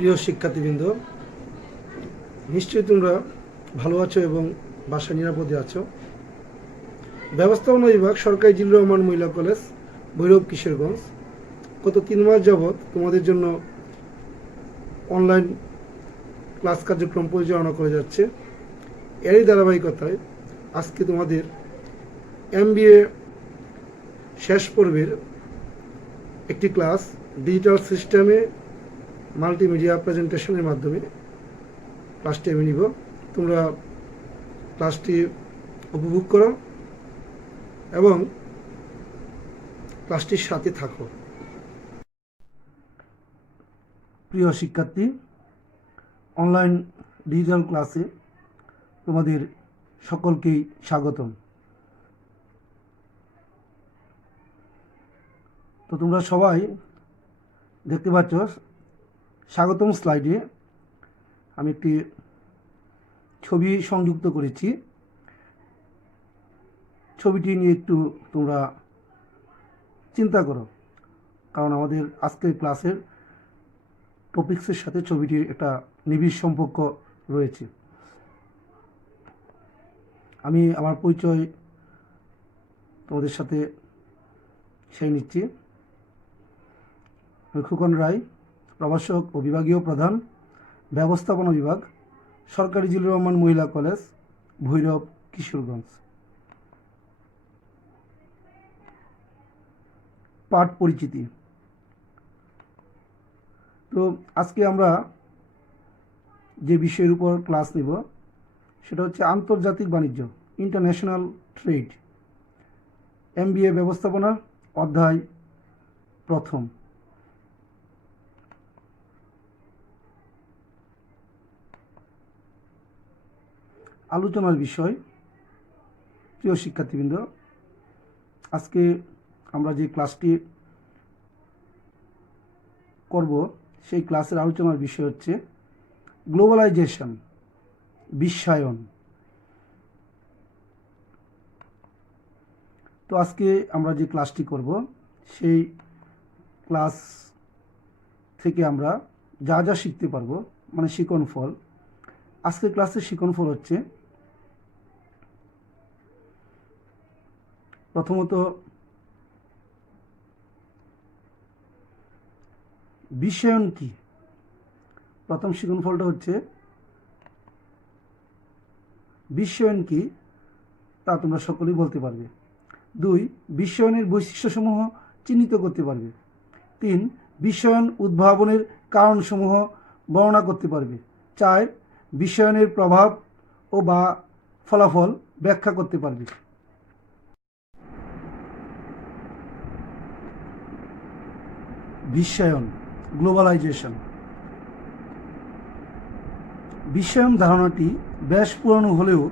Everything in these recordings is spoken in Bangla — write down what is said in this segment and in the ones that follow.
প্রিয় শিক্ষার্থীবৃন্দ, নিশ্চয়ই তোমরা ভালো আছো এবং বাসায় নিরাপদে আছো। ব্যবস্থাপনা বিভাগ, সরকারি জিল্লুর রহমান মহিলা কলেজ, ভৈরব, কিশোরগঞ্জ গত 3 মাস যাবৎ তোমাদের জন্য অনলাইন ক্লাস কার্যক্রম পরিচালনা করে যাচ্ছে। এরই ধারাবাহিকতায় আজকে তোমাদের MBA শেষ পর্বের একটি ক্লাস ডিজিটাল সিস্টেমে মাল্টিমিডিয়া প্রেজেন্টেশনের মাধ্যমে ক্লাসটি আমি নিব। তোমরা ক্লাসটি উপভোগ করো এবং ক্লাসটির সাথে থাকো। প্রিয় শিক্ষার্থী, অনলাইন ডিজিটাল ক্লাসে তোমাদের সকলকেই স্বাগতম। তো তোমরা সবাই দেখতে পাচ্ছ, স্বাগতম স্লাইডে আমি একটি ছবি সংযুক্ত করেছি। ছবিটি নিয়ে একটু তোমরা চিন্তা করো, কারণ আমাদের আজকের ক্লাসের টপিক্সের সাথে ছবিটির একটা নিবিড় সম্পর্ক রয়েছে। আমি আমার পরিচয় তোমাদের সাথে সেই নিচ্ছি। খোকন রায়, প্রভাষক ও বিভাগীয় প্রধান, ব্যবস্থাপনা বিভাগ, সরকারি জিল্লুর রহমান মহিলা কলেজ, ভৈরব, কিশোরগঞ্জ। পাঠ পরিচিতি। তো আজকে আমরা যে বিষয়ের উপর ক্লাস নেব সেটা হচ্ছে আন্তর্জাতিক বাণিজ্য, ইন্টারন্যাশনাল ট্রেড, MBA ব্যবস্থাপনা, অধ্যায় প্রথম। আলোচনার বিষয়। প্রিয় শিক্ষার্থীবৃন্দ, আজকে আমরা যে ক্লাসটি করব সেই ক্লাসের আলোচনার বিষয় হচ্ছে গ্লোবালাইজেশন, বিশ্বায়ন। তো আজকে আমরা যে ক্লাসটি করব সেই ক্লাস থেকে আমরা যা যা শিখতে পারবো, মানে শিখন ফল। আজকের ক্লাসের শিখন ফল হচ্ছে, প্রথমত বিশ্বায়ন কি। প্রথম শিখন ফলটা হচ্ছে বিশ্বায়ন কি তা তোমরা সকলেই বলতে পারবে। 2, বিশ্বায়নের বৈশিষ্ট্যসমূহ চিহ্নিত করতে পারবে। 3, বিশ্বায়ন উদ্ভাবনের কারণসমূহ বর্ণনা করতে পারবে। 4, বিশ্বায়নের প্রভাব ও বা ফলাফল ব্যাখ্যা করতে পারবে। বিশ্বায়ন, গ্লোবালাইজেশন। বিশ্বায়ন ধারণাটি বেশ পুরানো হলেও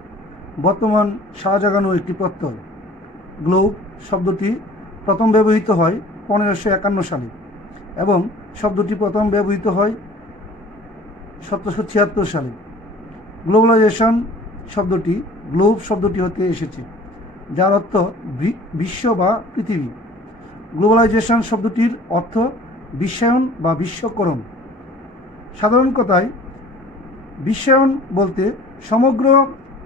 বর্তমান সাড়া জাগানো একটি প্রত্যয়। গ্লোব শব্দটি প্রথম ব্যবহৃত হয় 1551 সালে এবং শব্দটি প্রথম ব্যবহৃত হয় 1776 সালে। গ্লোবালাইজেশন শব্দটি গ্লোব শব্দটি হতে এসেছে, যার অর্থ বিশ্ব বা পৃথিবী। গ্লোবালাইজেশন শব্দটির অর্থ বিশ্বায়ন বা বিশ্বকরণ। সাধারণ কথায় বিশ্বায়ন বলতে সমগ্র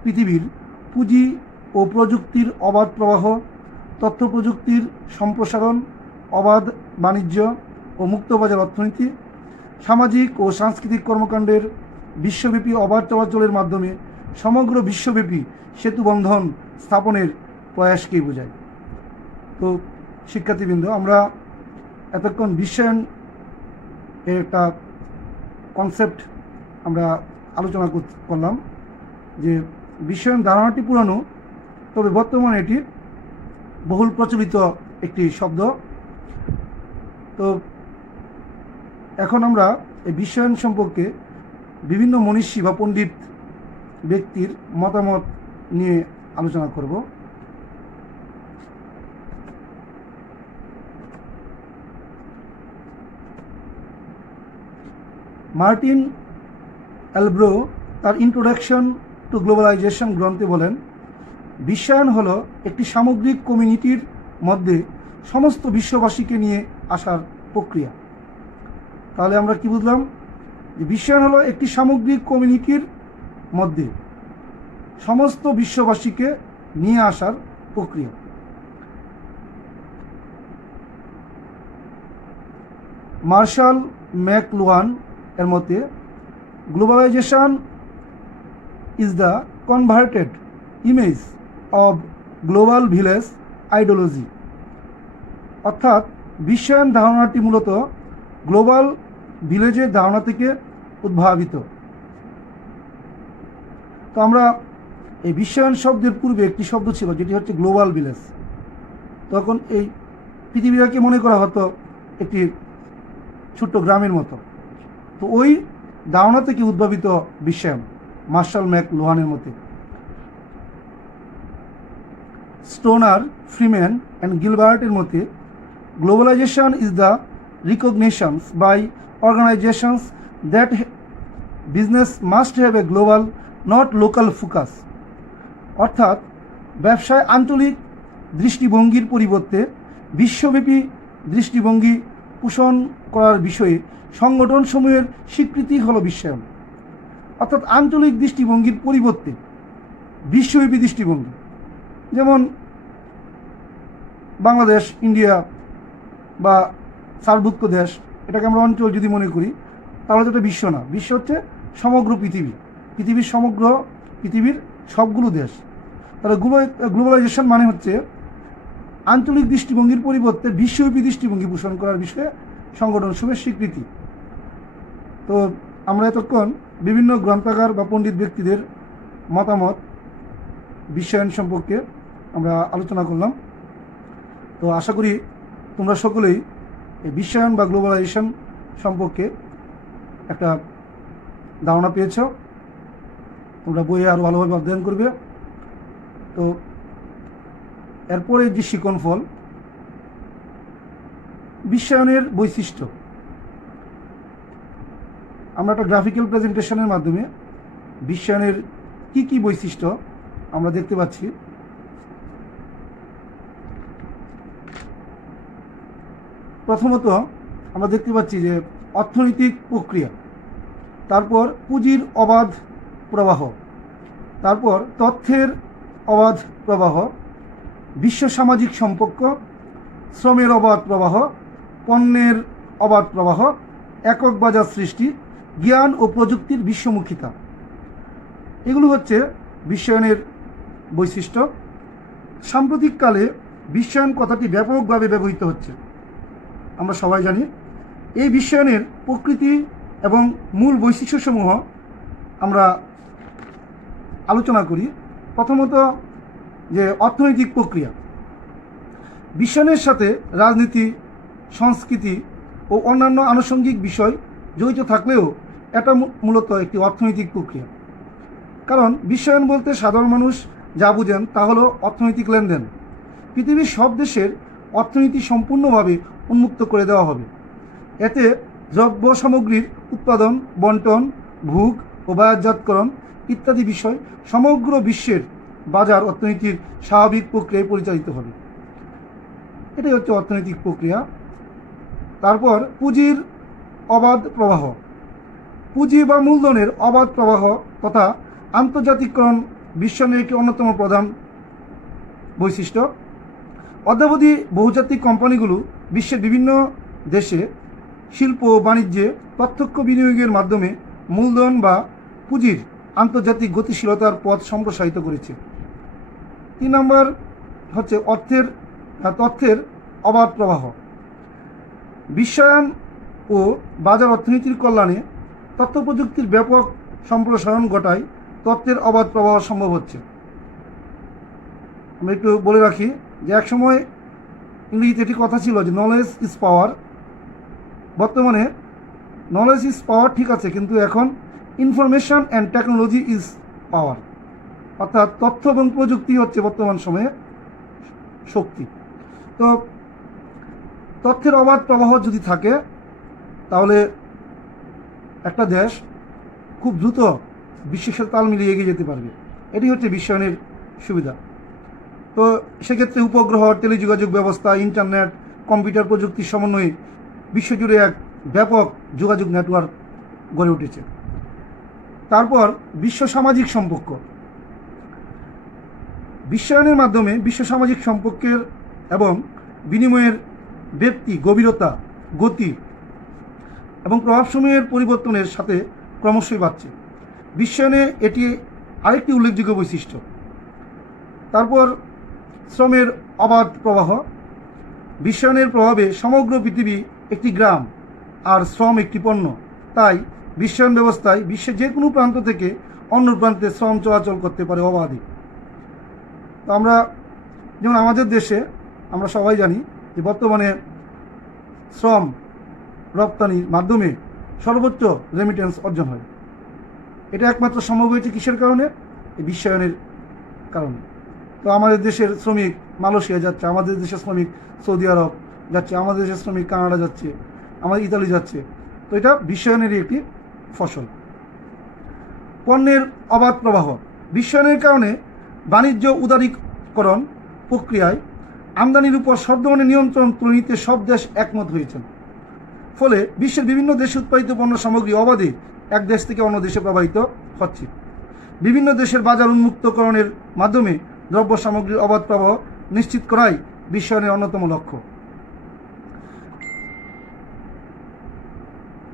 পৃথিবীর পুঁজি ও প্রযুক্তির অবাধ প্রবাহ, তথ্য প্রযুক্তির সম্প্রসারণ, অবাধ বাণিজ্য ও মুক্তবাজার অর্থনীতি, সামাজিক ও সাংস্কৃতিক কর্মকাণ্ডের বিশ্বব্যাপী অবাধ চলাচলের মাধ্যমে সমগ্র বিশ্বব্যাপী সেতুবন্ধন স্থাপনের প্রয়াসকেই বোঝায়। তো শিক্ষার্থীবৃন্দ, আমরা এতক্ষণ বিশ্বায়ন এর একটা কনসেপ্ট আমরা আলোচনা করলাম, যে বিশ্বায়ন ধারণাটি পুরানো, তবে বর্তমানে এটি বহুল প্রচলিত একটি শব্দ। তো এখন আমরা এই বিশ্বায়ন সম্পর্কে বিভিন্ন মনীষী বা পণ্ডিত ব্যক্তির মতামত নিয়ে আলোচনা করব। মার্টিন এলব্রো তার ইন্ট্রোডাকশন টু গ্লোবালাইজেশন গ্রন্থে বলেন, বিশ্বায়ন হলো একটি সামগ্রিক কমিউনিটির মধ্যে সমস্ত বিশ্ববাসীকে নিয়ে আসার প্রক্রিয়া। তাহলে আমরা কি বুঝলাম? যে বিশ্বায়ন হলো একটি সামগ্রিক কমিউনিটির মধ্যে সমস্ত বিশ্ববাসীকে নিয়ে আসার প্রক্রিয়া। মার্শাল ম্যাকলুহান এর মতে globalisation is the converted image of global village ideology, অর্থাৎ বিশ্বায়ন ধারণাটি মূলত গ্লোবাল ভিলেজের ধারণা থেকে উদ্ভাবিত। তো আমরা এই বিশ্বায়ন শব্দের পূর্বে একটি শব্দ ছিল যেটি হচ্ছে গ্লোবাল ভিলেজ। তখন এই পৃথিবীটাকে মনে করা হতো একটি ছোট্ট গ্রামের মতো। তো ওই ধারণা থেকে উদ্ভাবিত বিশ্বায়ন মার্শাল ম্যাকলুহানের মতে। স্টোনার, ফ্রিম্যান অ্যান্ড গিলবার্টের মতে globalisation is the recognitions by organisations that business must have a global not local focus, অর্থাৎ ব্যবসায় আঞ্চলিক দৃষ্টিভঙ্গির পরিবর্তে বিশ্বব্যাপী দৃষ্টিভঙ্গি পোষণ করার বিষয়ে সংগঠনসমূহের স্বীকৃতি হল বিশ্বায়ন। অর্থাৎ আঞ্চলিক দৃষ্টিভঙ্গির পরিবর্তে বিশ্বব্যাপী দৃষ্টিভঙ্গি, যেমন বাংলাদেশ, ইন্ডিয়া বা সার্কভুক্ত দেশ, এটাকে আমরা অঞ্চল যদি মনে করি তাহলে তো এটা বিশ্ব না। বিশ্ব হচ্ছে সমগ্র পৃথিবী, পৃথিবীর সবগুলো দেশ। তাহলে গ্লোবালাইজেশন মানে হচ্ছে আঞ্চলিক দৃষ্টিভঙ্গির পরিবর্তে বিশ্বব্যাপী দৃষ্টিভঙ্গি পোষণ করার বিষয়ে সংগঠনসমূহের স্বীকৃতি। তো আমরা এতক্ষণ বিভিন্ন গ্রন্থাগার বা পণ্ডিত ব্যক্তিদের মতামত বিশ্বায়ন সম্পর্কে আমরা আলোচনা করলাম। তো আশা করি তোমরা সকলেই এই বিশ্বায়ন বা গ্লোবালাইজেশন সম্পর্কে একটা ধারণা পেয়েছ। তোমরা বইয়ে আরও ভালোভাবে অধ্যয়ন করবে। তো এরপরে যে শিকন ফল, বিশ্বায়নের বৈশিষ্ট্য, আমরা একটা গ্রাফিক্যাল প্রেজেন্টেশনের মাধ্যমে বিশ্বায়নের কি কি বৈশিষ্ট্য আমরা দেখতে পাচ্ছি। প্রথমত আমরা দেখতে পাচ্ছি যে অর্থনৈতিক প্রক্রিয়া, তারপর পুঁজির অবাধ প্রবাহ, তারপর তথ্যের অবাধ প্রবাহ, বিশ্ব সামাজিক সম্পর্ক, শ্রমের অবাধ প্রবাহ, পণ্যের অবাধ প্রবাহ, একক বাজার সৃষ্টি, জ্ঞান ও প্রযুক্তির বিশ্বমুখিতা। এগুলো হচ্ছে বিশ্বায়নের বৈশিষ্ট্য। সাম্প্রতিককালে বিশ্বায়ন কথাটি ব্যাপকভাবে ব্যবহৃত হচ্ছে, আমরা সবাই জানি। এই বিশ্বায়নের প্রকৃতি এবং মূল বৈশিষ্ট্যসমূহ আমরা আলোচনা করি। প্রথমত যে অর্থনৈতিক প্রক্রিয়া, বিশ্বায়নের সাথে রাজনীতি, সংস্কৃতি ও অন্যান্য আনুষঙ্গিক বিষয় জড়িত থাকলেও এটা মূলত একটি অর্থনৈতিক প্রক্রিয়া। কারণ বিশ্বায়ন বলতে সাধারণ মানুষ যা বুঝেন তা হলো অর্থনৈতিক লেনদেন। পৃথিবীর সব দেশের অর্থনীতি সম্পূর্ণভাবে উন্মুক্ত করে দেওয়া হবে। এতে দ্রব্য সামগ্রীর উৎপাদন, বন্টন, ভোগ ও বাজারজাতকরণ ইত্যাদি বিষয় সমগ্র বিশ্বের বাজার অর্থনীতির স্বাভাবিক প্রক্রিয়ায় পরিচালিত হবে। এটাই হচ্ছে অর্থনৈতিক প্রক্রিয়া। তারপর পুঁজির অবাধ প্রবাহ, পুঁজি বা মূলধনের অবাধ প্রবাহ তথা আন্তর্জাতিকরণ বিশ্বায়নের একটি অন্যতম প্রধান বৈশিষ্ট্য। অদ্যাবধি বহুজাতিক কোম্পানিগুলো বিশ্বের বিভিন্ন দেশে শিল্প ও বাণিজ্যে প্রত্যক্ষ বিনিয়োগের মাধ্যমে মূলধন বা পুঁজির আন্তর্জাতিক গতিশীলতার পথ সম্প্রসারিত করেছে। 3 নম্বর হচ্ছে তথ্যের অবাধ প্রবাহ। বিশ্বায়ন ও বাজার অর্থনীতির কল্যাণে তথ্য প্রযুক্তির ব্যাপক সম্প্রসারণ ঘটায় তথ্যের অবাধ প্রবাহ সম্ভব হচ্ছে। আমরা একটু বলে রাখি যে একসময় ইংরেজিতে একটি কথা ছিল যে নলেজ ইজ পাওয়ার। বর্তমানে নলেজ ইজ পাওয়ার ঠিক আছে, কিন্তু এখন information and technology is power, অর্থাৎ তথ্য এবং প্রযুক্তি হচ্ছে বর্তমান সময়ে শক্তি। তো তথ্যের অবাধ প্রবাহ যদি থাকে তাহলে একটা দেশ খুব দ্রুত বিশ্বের সাথে তাল মিলিয়ে এগিয়ে যেতে পারবে। এটি হচ্ছে বিশ্বায়নের সুবিধা। তো সেক্ষেত্রে উপগ্রহ, টেলিযোগাযোগ ব্যবস্থা, ইন্টারনেট, কম্পিউটার প্রযুক্তির সমন্বয়ে বিশ্বজুড়ে এক ব্যাপক যোগাযোগ নেটওয়ার্ক গড়ে উঠেছে। তারপর বিশ্ব সামাজিক সম্পর্ক। বিশ্বায়নের মাধ্যমে বিশ্ব সামাজিক সম্পর্কের এবং বিনিময়ের ব্যক্তি গভীরতা, গতি এবং প্রভাবসমূহের পরিবর্তনের সাথে ক্রমশই বাড়ছে। বিশ্বায়নে এটি আরেকটি উল্লেখযোগ্য বৈশিষ্ট্য। তারপর শ্রমের অবাধ প্রবাহ। বিশ্বায়নের প্রভাবে সমগ্র পৃথিবী একটি গ্রাম আর শ্রম একটি পণ্য। তাই বিশ্বায়ন ব্যবস্থায় বিশ্বের যে কোনো প্রান্ত থেকে অন্য প্রান্তে শ্রম চলাচল করতে পারে অবাধে। তো আমরা যেমন আমাদের দেশে আমরা সবাই জানি যে বর্তমানে শ্রম রপ্তানির মাধ্যমে সর্বোচ্চ রেমিটেন্স অর্জন হয়। এটা একমাত্র সম্ভব হয়েছে কিসের কারণে? এই বিশ্বায়নের কারণে। তো আমাদের দেশের শ্রমিক মালয়েশিয়া যাচ্ছে, আমাদের দেশের শ্রমিক সৌদি আরব যাচ্ছে, আমাদের দেশের শ্রমিক কানাডা যাচ্ছে, আমাদের ইতালি যাচ্ছে। তো এটা বিশ্বায়নেরই একটি ফসল। পণ্যের অবাধ প্রবাহ। বিশ্বায়নের কারণে বাণিজ্য উদারীকরণ প্রক্রিয়ায় আমদানির উপর সব ধরনের নিয়ন্ত্রণ তুলে নিতে সব দেশ একমত হয়েছেন। ফলে বিশ্বের বিভিন্ন দেশে উৎপাদিত পণ্য সামগ্রী অবাধে এক দেশ থেকে অন্য দেশে প্রবাহিত হচ্ছে। বিভিন্ন দেশের বাজার উন্মুক্তকরণের মাধ্যমে দ্রব্য সামগ্রীর অবাধ প্রবাহ নিশ্চিত করাই বিশ্বায়নের অন্যতম লক্ষ্য।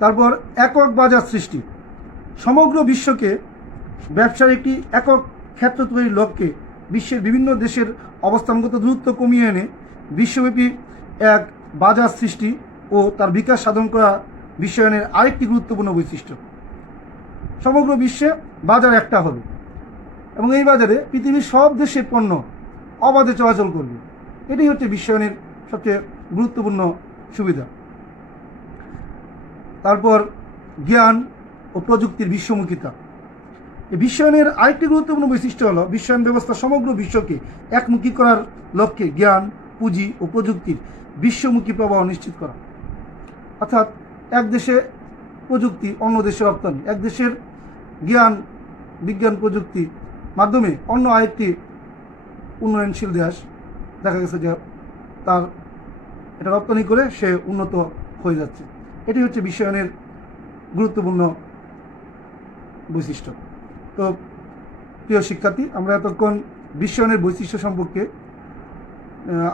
তারপর একক বাজার সৃষ্টি। সমগ্র বিশ্বকে ব্যবসার একটি একক ক্ষেত্র তৈরির লক্ষ্যে বিশ্বের বিভিন্ন দেশের অবস্থানগত দূরত্ব কমিয়ে এনে বিশ্বব্যাপী এক বাজার সৃষ্টি ও তার বিকাশ সাধন করা বিশ্বায়নের আরেকটি গুরুত্বপূর্ণ বৈশিষ্ট্য। সমগ্র বিশ্বে বাজার একটা হবে এবং এই বাজারে পৃথিবীর সব দেশের পণ্য অবাধে চলাচল করবে। এটাই হচ্ছে বিশ্বায়নের সবচেয়ে গুরুত্বপূর্ণ সুবিধা। তারপর জ্ঞান ও প্রযুক্তির বিশ্বমুখিতা। এই বিশ্বায়নের আরেকটি গুরুত্বপূর্ণ বৈশিষ্ট্য হলো বিশ্বায়ন ব্যবস্থা সমগ্র বিশ্বকে একমুখী করার লক্ষ্যে জ্ঞান, পুঁজি ও প্রযুক্তির বিশ্বমুখী প্রবাহ নিশ্চিত করা। অর্থাৎ এক দেশে প্রযুক্তি, অন্য দেশে রপ্তানি, এক দেশের জ্ঞান, বিজ্ঞান, প্রযুক্তি মাধ্যমে অন্য আরেকটি উন্নয়নশীল দেশ দেখা গেছে যে তার এটা রপ্তানি করে সে উন্নত হয়ে যাচ্ছে। এটি হচ্ছে বিশ্বায়নের গুরুত্বপূর্ণ বৈশিষ্ট্য। তো প্রিয় শিক্ষার্থী, আমরা এতক্ষণ বিশ্বায়নের বৈশিষ্ট্য সম্পর্কে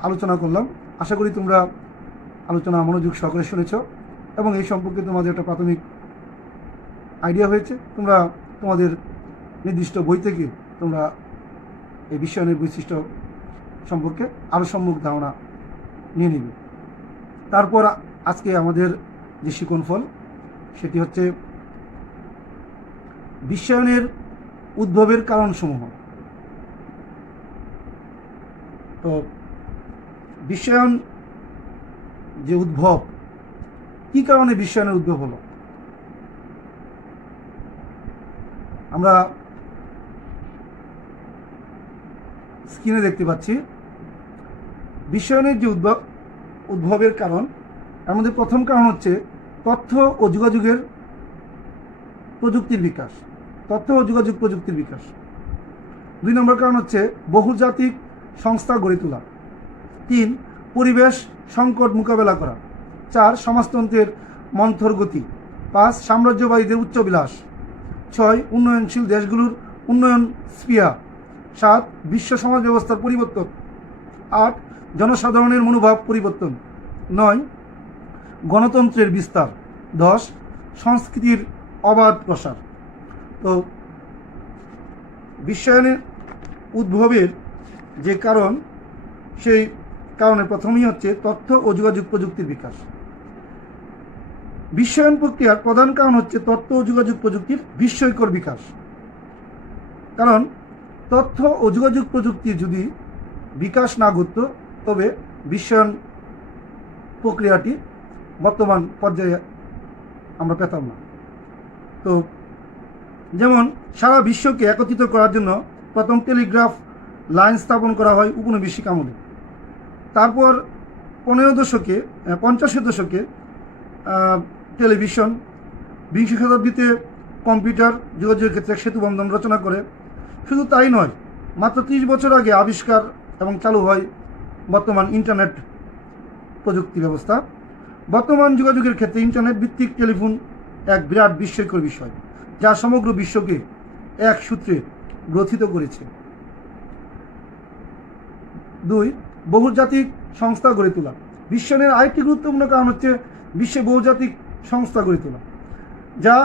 আলোচনা করলাম। আশা করি তোমরা আলোচনা মনোযোগ সহকারে শুনেছ এবং এই সম্পর্কে তোমাদের একটা প্রাথমিক আইডিয়া হয়েছে। তোমরা তোমাদের নির্দিষ্ট বই থেকে তোমরা এই বিশ্বায়নের বৈশিষ্ট্য সম্পর্কে আরও সম্যক ধারণা নিয়ে নিবে। তারপর আজকে আমাদের যে শিকন ফল সেটি হচ্ছে বিশ্বায়নের উদ্ভবের কারণসমূহ। তো বিশ্বায়ন যে উদ্ভব, কি কারণে বিশ্বায়নের উদ্ভব হলো? আমরা স্ক্রিনে দেখতে পাচ্ছি বিশ্বায়নের যে উদ্ভবের কারণ। এর মধ্যে প্রথম কারণ হচ্ছে তথ্য ও যোগাযোগের প্রযুক্তির বিকাশ, তথ্য ও যোগাযোগ প্রযুক্তির বিকাশ। 2 নম্বর কারণ হচ্ছে বহুজাতিক সংস্থা গড়ে তোলা। 3 পরিবেশ সংকট মোকাবেলা করা। 4 সমাজতন্ত্রের মন্থর গতি। 5 সাম্রাজ্যবাদীদের উচ্চবিলাস। 6 উন্নয়নশীল দেশগুলোর উন্নয়ন স্পৃহা। 7 বিশ্ব সমাজ ব্যবস্থার পরিবর্তন। 8 জনসাধারণের মনোভাব পরিবর্তন। 9 গণতন্ত্রের বিস্তার। 10 সংস্কৃতির অবাধ প্রসার। তো বিশ্বায়নের উদ্ভবের যে কারণ, সেই কারণে প্রথমেই হচ্ছে তথ্য ও যোগাযোগ প্রযুক্তির বিকাশ। বিশ্বায়ন প্রক্রিয়ার প্রধান কারণ হচ্ছে তথ্য ও যোগাযোগ প্রযুক্তির বিস্ময়কর বিকাশ। কারণ তথ্য ও যোগাযোগ প্রযুক্তির যদি বিকাশ না ঘটত তবে বিশ্বায়ন প্রক্রিয়াটি বর্তমান পর্যায়ে আমরা পেতাম না। তো যেমন সারা বিশ্বকে একত্রিত করার জন্য প্রথম টেলিগ্রাফ লাইন স্থাপন করা হয় উপনিবেশিক আমলে। তারপর 50 দশকে টেলিভিশন, 20 শতাব্দীতে কম্পিউটার যোগাযোগের ক্ষেত্রে সেতু বন্ধন রচনা করে। শুধু তাই নয়, মাত্র 30 বছর আগে আবিষ্কার এবং চালু হয় বর্তমান ইন্টারনেট প্রযুক্তি ব্যবস্থা। বর্তমান যোগাযোগের ক্ষেত্রে ইন্টারনেট ভিত্তিক টেলিফোন এক বিরাট বিস্ময়কর বিষয়, যা সমগ্র বিশ্বকে এক সূত্রে গ্রথিত করেছে। 2. বহুজাতিক সংস্থা গড়ে তোলা। বিশ্বায়নের আরেকটি গুরুত্বপূর্ণ কারণ হচ্ছে বিশ্বে বহুজাতিক সংস্থা গড়ে তোলা, যা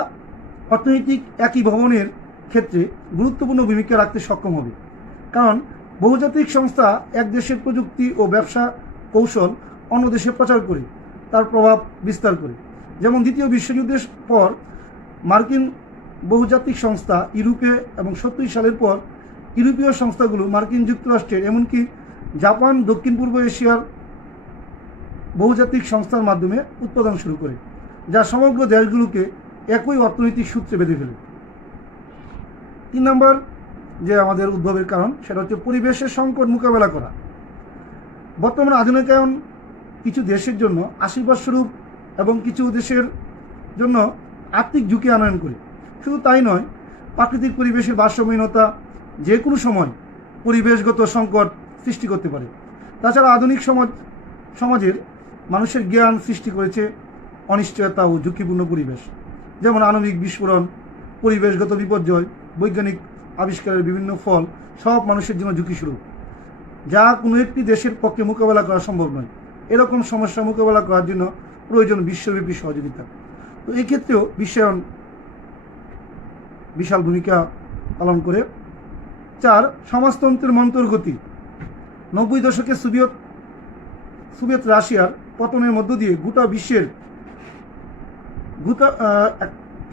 অর্থনৈতিক একই ভবনের ক্ষেত্রে গুরুত্বপূর্ণ ভূমিকা রাখতে সক্ষম হবে। কারণ বহুজাতিক সংস্থা এক দেশের প্রযুক্তি ও ব্যবসা কৌশল অন্য দেশে প্রচার করে তার প্রভাব বিস্তার করে। যেমন দ্বিতীয় বিশ্বযুদ্ধের পর মার্কিন বহুজাতিক সংস্থা ইউরোপে এবং 70 সালের পর ইউরোপীয় সংস্থাগুলো মার্কিন যুক্তরাষ্ট্রের এমনকি জাপান, দক্ষিণ পূর্ব এশিয়ার বহুজাতিক সংস্থার মাধ্যমে উৎপাদন শুরু করে, যা সমগ্র দেশগুলোকে একই অর্থনৈতিক সূত্রে বেঁধে ফেলে। 3 নম্বর যে আমাদের উদ্ভবের কারণ, সেটা হচ্ছে পরিবেশের সংকট মোকাবেলা করা। বর্তমান আধুনিকায়ন কিছু দেশের জন্য আশীর্বাদ স্বরূপ এবং কিছু দেশের জন্য আর্থিক ঝুঁকি আনয়ন করে। শুধু তাই নয়, প্রাকৃতিক পরিবেশের ভারসাম্যহীনতা যে কোনো সময় পরিবেশগত সংকট সৃষ্টি করতে পারে। তাছাড়া আধুনিক সমাজের মানুষের জ্ঞান সৃষ্টি করেছে অনিশ্চয়তা ও ঝুঁকিপূর্ণ পরিবেশ, যেমন আণবিক বিস্ফোরণ, পরিবেশগত বিপর্যয়, বৈজ্ঞানিক আবিষ্কারের বিভিন্ন ফল সব মানুষের জন্য ঝুঁকিস্বরূপ, যা কোনো একটি দেশের পক্ষে মোকাবেলা করা সম্ভব নয়। এরকম সমস্যা মোকাবেলা করার জন্য প্রয়োজন বিশ্বব্যাপী সহযোগিতা। তো এই ক্ষেত্রেও বিশ্বায়ন বিশাল ভূমিকা পালন করে। 4. সমাজতন্ত্রের মন্তরগতি। 90 দশকে সোভিয়েত রাশিয়ার পতনের মধ্য দিয়ে গোটা বিশ্বের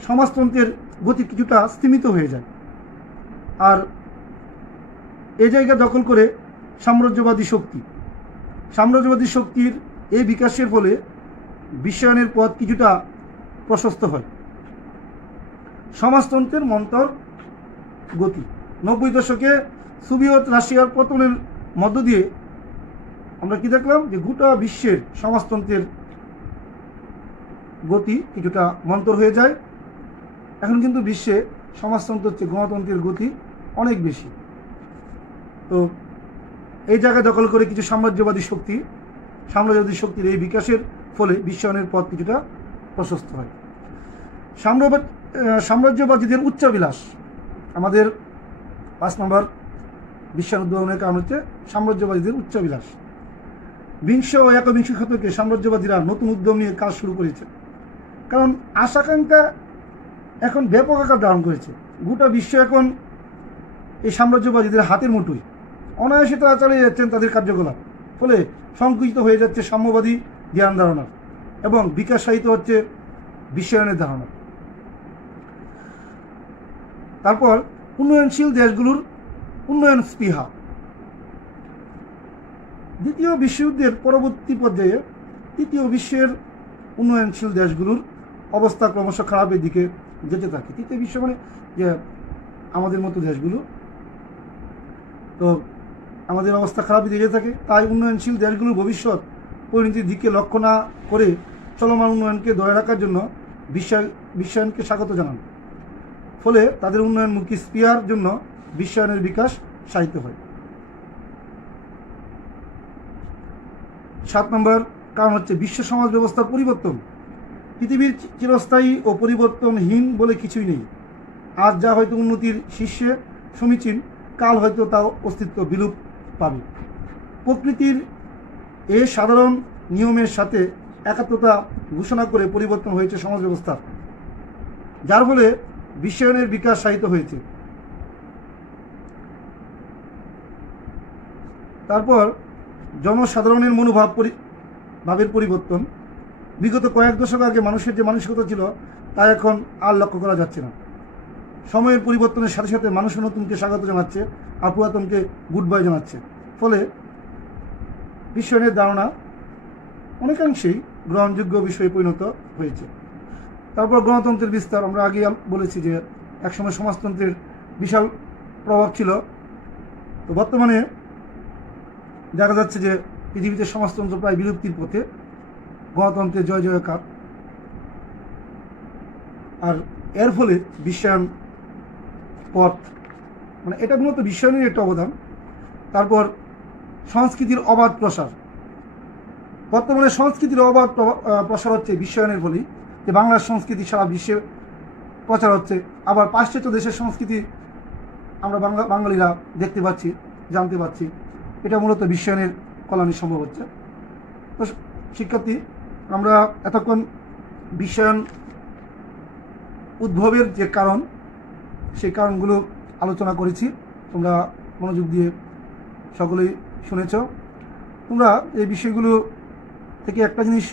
সমাজতন্ত্রের গতি কিছুটা স্তিমিত হয়ে যায়, আর এ জায়গা দখল করে সাম্রাজ্যবাদী শক্তির এই বিকাশের ফলে বিশ্বায়নের পথ কিছুটা প্রশস্ত হয়। সমাজতন্ত্রের মন্তর গতি। 90 দশকে সোভিয়েত রাশিয়ার পতনের মধ্য দিয়ে আমরা কি দেখলাম, যে গোটা বিশ্বের সমাজতন্ত্রের গতি কিছুটা মন্তর হয়ে যায়। এখন কিন্তু বিশ্বে সমাজতন্ত্র হচ্ছে গণতন্ত্রের গতি অনেক বেশি। তো এই জায়গায় দখল করে কিছু সাম্রাজ্যবাদী শক্তির এই বিকাশের ফলে বিশ্বায়নের পথ কিছুটা প্রশস্ত হয়। সাম্রাজ্যবাদীদের উচ্চাবিলাস। আমাদের 5 নম্বর বিশ্বায়ন উদ্ভাবনের কারণ হচ্ছে সাম্রাজ্যবাদীদের উচ্চাবিলাস। বিংশ ও একবিংশ শতকে সাম্রাজ্যবাদীরা নতুন উদ্যম নিয়ে কাজ শুরু করেছে, কারণ আশাকাঙ্ক্ষা এখন ব্যাপক আকার ধারণ করেছে। গোটা বিশ্ব এখন এই সাম্রাজ্যবাদীদের হাতের মুঠোয়, অনায়াসে তারা চালিয়ে যাচ্ছেন তাদের কার্যকলাপ, ফলে সংকুচিত হয়ে যাচ্ছে সাম্যবাদী জ্ঞান ধারণা এবং বিকাশায়িত হচ্ছে বিশ্বায়নের ধারণা। তারপর উন্নয়নশীল দেশগুলোর উন্নয়ন স্পৃহা। দ্বিতীয় বিশ্বযুদ্ধের পরবর্তী পর্যায়ে তৃতীয় বিশ্বের উন্নয়নশীল দেশগুলোর অবস্থা ক্রমশ খারাপের দিকে যেতে থাকে। তৃতীয় বিশ্ব মানে যে আমাদের মতো দেশগুলো, তো আমাদের অবস্থা খারাপের দিকে যেতে থাকে। তাই উন্নয়নশীল দেশগুলোর ভবিষ্যৎ পরিণতির দিকে লক্ষ্য না করে চলমান উন্নয়নকে ধরে রাখার জন্য বিশ্বায়নকে স্বাগত জানান। ফলে তাদের উন্নয়নমুখী স্পৃহার জন্য বিশ্বায়নের বিকাশ সাহিত্য হয়। 7 নম্বর কারণ হচ্ছে বিশ্ব সমাজ ব্যবস্থার পরিবর্তন। পৃথিবীর চিরস্থায়ী ও পরিবর্তনহীন বলে কিছুই নেই। আজ যা হয়তো উন্নতির শীর্ষে সমীচীন, কাল হয়তো তা অস্তিত্ব বিলুপ পাবে। প্রকৃতির এ সাধারণ নিয়মের সাথে একাত্মতা ঘোষণা করে পরিবর্তন হয়েছে সমাজ ব্যবস্থা, যার ফলে বিশ্বায়নের বিকাশ সাহিত হয়েছে। তারপর জনসাধারণের ভাবের পরিবর্তন। বিগত কয়েক দশক আগে মানুষের যে মানসিকতা ছিল তা এখন আর লক্ষ্য করা যাচ্ছে না। সময়ের পরিবর্তনের সাথে সাথে মানুষ নতুনকে স্বাগত জানাচ্ছে আর পুরাতনকে গুড বাই জানাচ্ছে। ফলে বিশ্বায়নের ধারণা অনেকাংশেই গ্রহণযোগ্য বিষয়ে পরিণত হয়েছে। তারপর গণতন্ত্রের বিস্তার। আমরা আগে বলেছি যে একসময় সমাজতন্ত্রের বিশাল প্রভাব ছিল, তো বর্তমানে দেখা যাচ্ছে যে পৃথিবীতে সমাজতন্ত্র প্রায় বিলুপ্তির পথে। গণতন্ত্রের জয় জয়কার। আর এর ফলে বিশ্বায়ন পথ, মানে এটা মূলত বিশ্বায়নের একটা অবদান। তারপর সংস্কৃতির অবাধ প্রসার। বর্তমানে সংস্কৃতির অবাধ প্রসার হচ্ছে বিশ্বায়নের ফলেই। যে বাংলার সংস্কৃতি সারা বিশ্বে প্রচার হচ্ছে, আবার পাশ্চাত্য দেশের সংস্কৃতি আমরা বাঙালিরা দেখতে পাচ্ছি, জানতে পারছি। এটা মূলত বিশ্বায়নের কল্যাণে সম্ভব হচ্ছে। তো শিক্ষার্থী, আমরা এতক্ষণ বিশ্বায়ন উদ্ভবের যে কারণ, সেই কারণগুলো আলোচনা করেছি। তোমরা মনোযোগ দিয়ে সকলেই শুনেছ। তোমরা এই বিষয়গুলো থেকে একটা জিনিস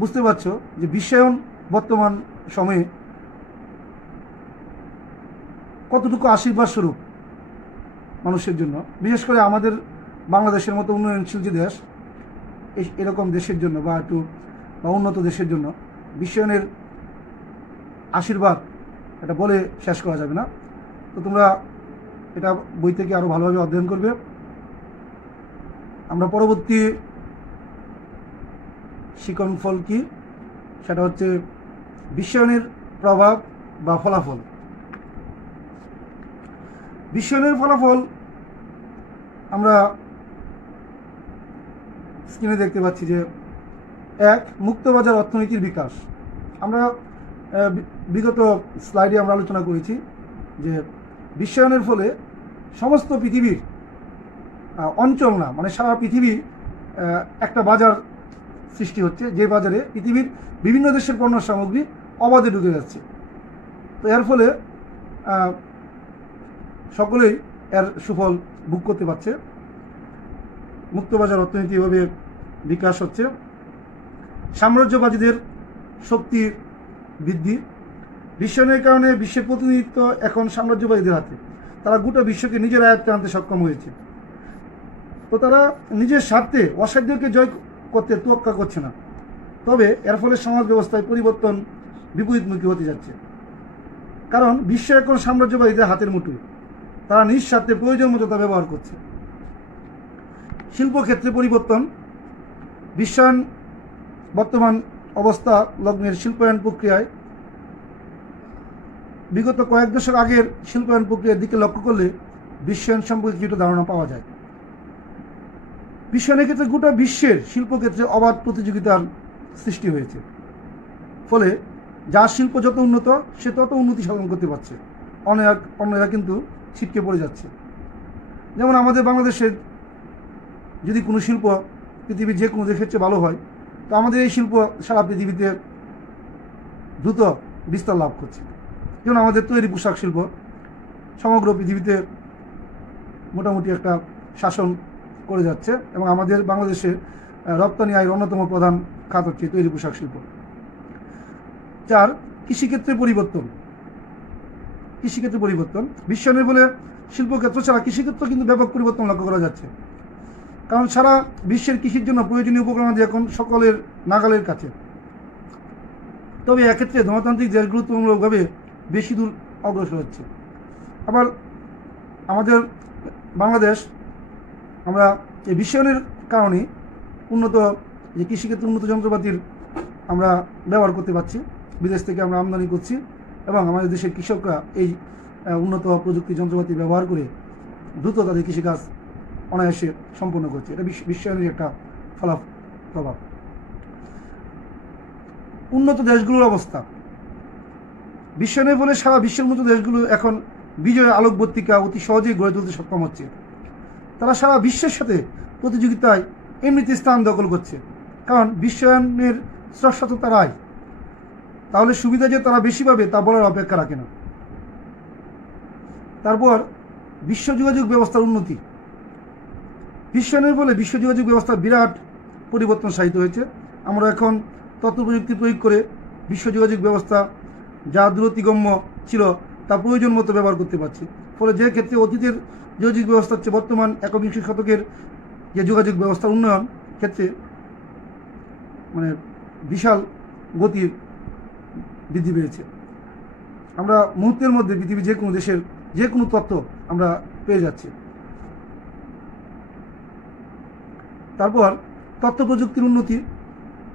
বুঝতে পারছো যে বিশ্বায়ন বর্তমান সময়ে কতটুকু আশীর্বাদ স্বরূপ মানুষের জন্য, বিশেষ করে আমাদের বাংলাদেশের মতো উন্নয়নশীল যে দেশ, এরকম দেশের জন্য বা উন্নত দেশের জন্য বিশ্বায়নের আশীর্বাদ এটা বলে শেষ করা যাবে না। তো তোমরা এটা বই থেকে আরও ভালোভাবে অধ্যয়ন করবে। আমরা পরবর্তী শিক্ষণফল কি, সেটা হচ্ছে বিশ্বায়নের প্রভাব বা ফলাফল। বিশ্বায়নের ফলাফল আমরা স্ক্রিনে দেখতে পাচ্ছি যে 1, মুক্তবাজার অর্থনীতির বিকাশ। আমরা বিগত স্লাইডে আমরা আলোচনা করেছি যে বিশ্বায়নের ফলে সমস্ত পৃথিবীর অঞ্চল না, মানে সারা পৃথিবী একটা বাজার সৃষ্টি হচ্ছে, যে বাজারে পৃথিবীর বিভিন্ন দেশের পণ্য সামগ্রী অবাধে ঢুকে যাচ্ছে। তো এর ফলে সকলেই এর সুফল ভোগ করতে পারছে। মুক্তবাজার অর্থনীতি এভাবে বিকাশ হচ্ছে। সাম্রাজ্যবাদীদের শক্তি বৃদ্ধি। বিশ্বায়নের কারণে বিশ্বের প্রতিনিধিত্ব এখন সাম্রাজ্যবাদীদের হাতে। তারা গোটা বিশ্বকে নিজের আয়ত্তে আনতে সক্ষম হয়েছে। তো তারা নিজের স্বার্থে অসাধ্যকে জয় করতে তোয়াক্কা করছে না। তবে এর ফলে সমাজ ব্যবস্থায় পরিবর্তন বিপরীতমুখী হতে যাচ্ছে, কারণ বিশ্ব এখন সাম্রাজ্যবাদীদের হাতের মুঠোয়। তারা নিজ স্বার্থে প্রয়োজন মতো তা ব্যবহার করছে। শিল্পক্ষেত্রে পরিবর্তন। বিশ্বায়ন বর্তমান অবস্থা লগ্নের শিল্পায়ন প্রক্রিয়ায় বিগত কয়েক দশক আগের শিল্পায়ন প্রক্রিয়ার দিকে লক্ষ্য করলে বিশ্বায়ন সম্পর্কে কিছুটা ধারণা পাওয়া যায়। বিশ্বায়নের ক্ষেত্রে গোটা বিশ্বের শিল্পক্ষেত্রে অবাধ প্রতিযোগিতার সৃষ্টি হয়েছে। ফলে যার শিল্প যত উন্নত, সে তত উন্নতি সাধন করতে পারছে। অন্যরা কিন্তু ছিটকে পড়ে যাচ্ছে। যেমন আমাদের বাংলাদেশের যদি কোনো শিল্প পৃথিবীর যে কোনো দেশের চেয়ে ভালো হয়, তো আমাদের এই শিল্প সারা পৃথিবীতে দ্রুত বিস্তার লাভ করছে। যেমন আমাদের তৈরি পোশাক শিল্প সমগ্র পৃথিবীতে মোটামুটি একটা শাসন করে যাচ্ছে, এবং আমাদের বাংলাদেশের রপ্তানি আয়ের অন্যতম প্রধান খাত হচ্ছে তৈরি পোশাক শিল্প। 4, কৃষিক্ষেত্রে পরিবর্তন। কৃষিক্ষেত্রে পরিবর্তন। বিশ্বায়নের বলে শিল্পক্ষেত্র ছাড়া কৃষিক্ষেত্র কিন্তু ব্যাপক পরিবর্তন লক্ষ্য করা যাচ্ছে, কারণ সারা বিশ্বের কৃষির জন্য প্রয়োজনীয় উপকরণাদি এখন সকলের নাগালের কাছে। তবে এক্ষেত্রে ধনতান্ত্রিক দেশ গুরুত্বমূলকভাবে বেশি দূর অগ্রসর হচ্ছে। আবার আমাদের বাংলাদেশ, আমরা এই বিশ্বায়নের কারণে উন্নত যে কৃষিক্ষেত্রে উন্নত যন্ত্রপাতির আমরা ব্যবহার করতে পারছি, বিদেশ থেকে আমরা আমদানি করছি, এবং আমাদের দেশের কৃষকরা এই উন্নত প্রযুক্তি যন্ত্রপাতি ব্যবহার করে দ্রুত তাদের কৃষিকাজ অনায়াসে সম্পন্ন করছে। এটা বিশ্বায়নের একটা প্রভাব। উন্নত দেশগুলোর অবস্থা। বিশ্বায়নের ফলে সারা বিশ্বের উন্নত দেশগুলো এখন বিজয়ের আলোকবর্তিকা অতি সহজেই গড়ে তুলতে সক্ষম হচ্ছে। তারা সারা বিশ্বের সাথে প্রতিযোগিতায় এমনিতে স্থান দখল করছে, কারণ বিশ্বায়নের স্রষ্টা তো তারাই। তাহলে সুবিধা যে তারা বেশি পাবে তা বলার অপেক্ষা রাখে না। তারপর বিশ্ব যোগাযোগ ব্যবস্থার উন্নতি। বিশ্বায়নের ফলে বিশ্ব যোগাযোগ ব্যবস্থার বিরাট পরিবর্তন সাধিত হয়েছে। আমরা এখন তথ্য প্রযুক্তি প্রয়োগ করে বিশ্ব যোগাযোগ ব্যবস্থা যা দূরতিগম্য ছিল তা প্রয়োজন মতো ব্যবহার করতে পারছি। ফলে যে ক্ষেত্রে অতীতের যোগাযোগ ব্যবস্থা হচ্ছে বর্তমান একবিংশ শতকের যে যোগাযোগ ব্যবস্থার উন্নয়ন ক্ষেত্রে মানে বিশাল গতির বৃদ্ধি পেয়েছে। আমরা মুহূর্তের মধ্যে পৃথিবীর যে কোনো দেশের যে কোনো তথ্য আমরা পেয়ে যাচ্ছি। তারপর তথ্য প্রযুক্তির উন্নতি।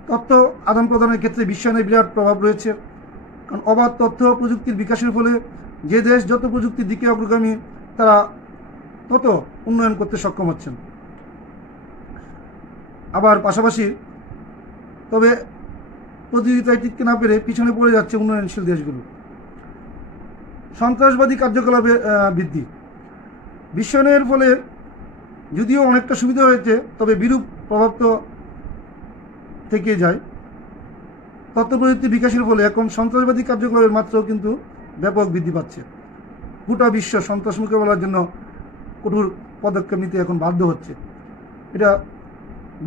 তথ্য আদান প্রদানের ক্ষেত্রে বিশ্বায়নের বিরাট প্রভাব রয়েছে, কারণ অবাধ তথ্য প্রযুক্তির বিকাশের ফলে যে দেশ যত প্রযুক্তির দিকে অগ্রগামী, তারা তত উন্নয়ন করতে সক্ষম হচ্ছেন। আবার পাশাপাশি তবে প্রতিযোগিতায় টিকতে না পেরে পিছনে পড়ে যাচ্ছে উন্নয়নশীল দেশগুলো। সন্ত্রাসবাদী কার্যকলাপে বৃদ্ধি। বিশ্বায়নের ফলে যদিও অনেকটা সুবিধা হয়েছে, তবে বিরূপ প্রভাব তো থেকে যায়। তথ্য প্রযুক্তি বিকাশের ফলে এখন সন্ত্রাসবাদী কার্যকলাপের মাত্রাও কিন্তু ব্যাপক বৃদ্ধি পাচ্ছে। গোটা বিশ্ব সন্ত্রাস মোকাবেলার জন্য কঠোর পদক্ষেপ নিতে এখন বাধ্য হচ্ছে। এটা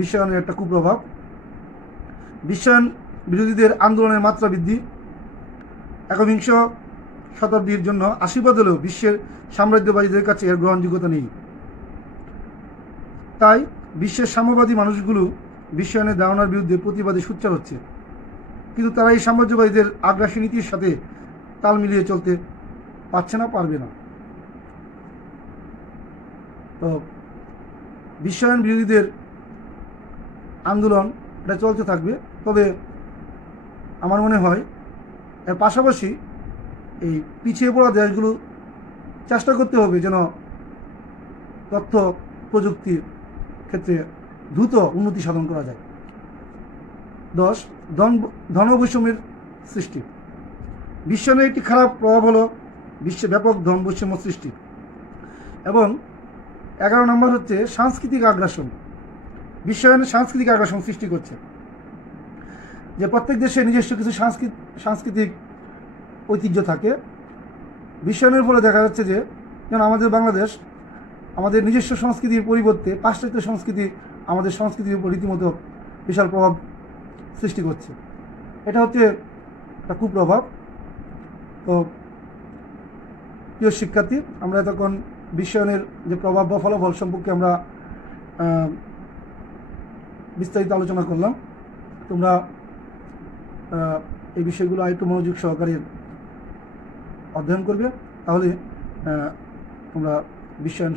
বিশ্বায়নের একটা কুপ্রভাব। বিশ্বায়ন বিরোধীদের আন্দোলনের মাত্রা বৃদ্ধি। একবিংশ শতাব্দীর জন্য আশীর্বাদ হলেও বিশ্বের সাম্রাজ্যবাদীদের কাছে এর গ্রহণযোগ্যতা নেই। তাই বিশ্বের সাম্যবাদী মানুষগুলো বিশ্বায়নের ধারণার বিরুদ্ধে প্রতিবাদে সোচ্চার হচ্ছে, কিন্তু তারা এই সাম্রাজ্যবাদীদের আগ্রাসী নীতির সাথে তাল মিলিয়ে চলতে পারছে না, পারবে না। তো বিশ্বায়ন বিরোধীদের আন্দোলন এটা চলতে থাকবে। তবে আমার মনে হয় এর পাশাপাশি এই পিছিয়ে পড়া দেশগুলো চেষ্টা করতে হবে যেন তথ্য প্রযুক্তির ক্ষেত্রে দ্রুত উন্নতি সাধন করা যায়। 10. ধনবৈষম্যের সৃষ্টি। বিশ্বায়নের একটি খারাপ প্রভাব হলো বিশ্বে ব্যাপক ধন বৈষম্য সৃষ্টি, এবং 11 নম্বর হচ্ছে সাংস্কৃতিক আগ্রাসন। বিশ্বায়নের সাংস্কৃতিক আগ্রাসন সৃষ্টি করছে, যে প্রত্যেক দেশে নিজস্ব কিছু সাংস্কৃতিক ঐতিহ্য থাকে। বিশ্বায়নের ফলে দেখা যাচ্ছে যে যেন আমাদের বাংলাদেশ আমাদের নিজস্ব সংস্কৃতির পরিবর্তে পাশ্চাত্য সংস্কৃতি আমাদের সংস্কৃতির উপর রীতিমতো বিশাল প্রভাব সৃষ্টি করছে। এটা হচ্ছে একটা কুপ্রভাব। তো প্রিয় শিক্ষার্থী, আমরা এতক্ষণ বিশ্বায়নের যে প্রভাব বা ফলাফল সম্পর্কে আমরা বিস্তারিত আলোচনা করলাম। তোমরা এই বিষয়গুলো আরেকটু মনোযোগ সহকারে অধ্যয়ন করবে, তাহলে তোমরা বিশ্বায়ন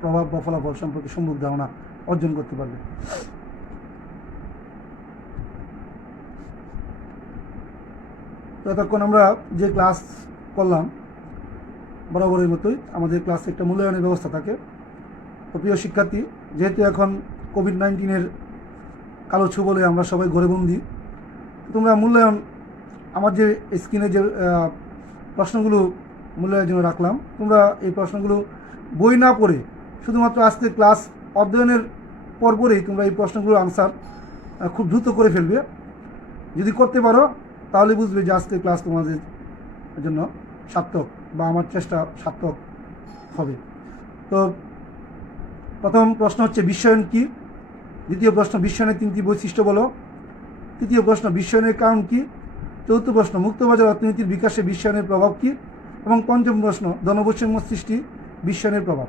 প্রভাব বা ফলাফল সম্পর্কে সম্যক ধারণা অর্জন করতে পারবে। ততক্ষণ আমরা যে ক্লাস করলাম বরাবরের মতোই আমাদের ক্লাসে একটা মূল্যায়নের ব্যবস্থা থাকে। তো প্রিয় শিক্ষার্থী, যেহেতু এখন কোভিড-19 কালো ছোবলে আমরা সবাই ঘরে বন্দি, তোমরা মূল্যায়ন আমার যে স্ক্রিনে যে প্রশ্নগুলো মূল্যায়নের জন্য রাখলাম, তোমরা এই প্রশ্নগুলো বই না পড়ে শুধুমাত্র আজকে ক্লাস অধ্যয়নের পরপরেই তোমরা এই প্রশ্নগুলোর আনসার খুব দ্রুত করে ফেলবে। যদি করতে পারো তাহলে বুঝবে যে আজকের ক্লাস তোমাদের জন্য সার্থক বা আমার চেষ্টা সার্থক হবে। তো প্রথম প্রশ্ন হচ্ছে বিশ্বায়ন কি। দ্বিতীয় প্রশ্ন বিশ্বায়নের 3টি বৈশিষ্ট্য বলো। তৃতীয় প্রশ্ন বিশ্বায়নের কারণ কি। চতুর্থ প্রশ্ন মুক্তবাজার অর্থনীতির বিকাশে বিশ্বায়নের প্রভাব কি। এবং পঞ্চম প্রশ্ন ধনবৈষম্য সৃষ্টি বিশ্বায়নের প্রভাব।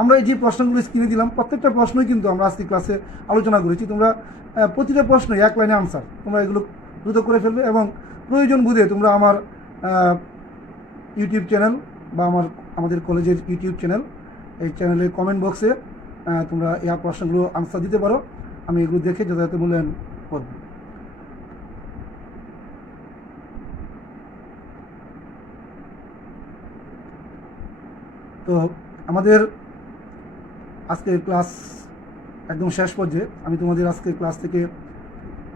আমরা এই যে প্রশ্নগুলো স্ক্রিনে দিলাম প্রত্যেকটা প্রশ্নই কিন্তু আমরা আজকে ক্লাসে আলোচনা করেছি। তোমরা প্রতিটা প্রশ্ন এক লাইনে আনসার তোমরা এগুলো দ্রুত করে ফেলবে, এবং প্রয়োজন বুঝে তোমরা আমার ইউটিউব চ্যানেল বা আমাদের কলেজের ইউটিউব চ্যানেল, এই চ্যানেলের কমেন্ট বক্সে তোমরা এই প্রশ্নগুলো আনসার দিতে পারো। আমি এগুলো দেখে যথাযথ মূল্যায়ন করব। তো আমাদের আজকের ক্লাস একদম শেষ পর্যায়ে। আমি তোমাদের আজকের ক্লাস থেকে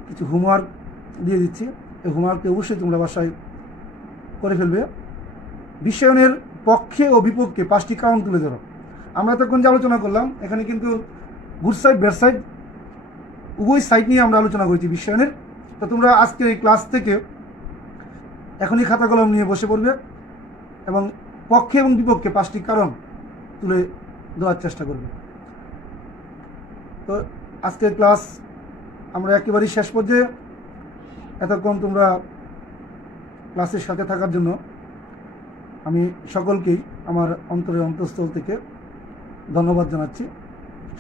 কিছু হোমওয়ার্ক দিয়ে দিচ্ছি। এই হোমওয়ার্কটি অবশ্যই তোমরা বাসায় করে ফেলবে। বিশ্বায়নের পক্ষে ও বিপক্ষে 5টি কারণ তুলে ধরো। আমরা তখন যে আলোচনা করলাম এখানে কিন্তু গুড সাইড ব্যাড সাইড উভয় সাইড নিয়ে আমরা আলোচনা করেছি বিশ্বায়নের। তো তোমরা আজকের এই ক্লাস থেকে এখনই খাতা কলম নিয়ে বসে পড়বে এবং পক্ষে এবং বিপক্ষে 5টি কারণ তুলে ধরার চেষ্টা করবে। তো আজকের ক্লাস আমরা একেবারেই শেষ পর্যায়ে। এতক্ষণ তোমরা ক্লাসের সাথে থাকার জন্য আমি সকলকেই আমার অন্তরের অন্তঃস্থল থেকে ধন্যবাদ জানাচ্ছি।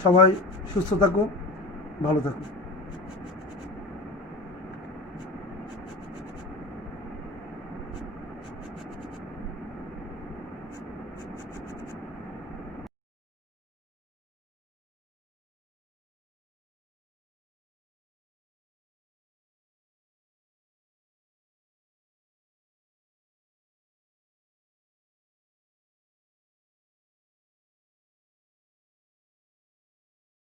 সবাই সুস্থ থাকো, ভালো থাকো।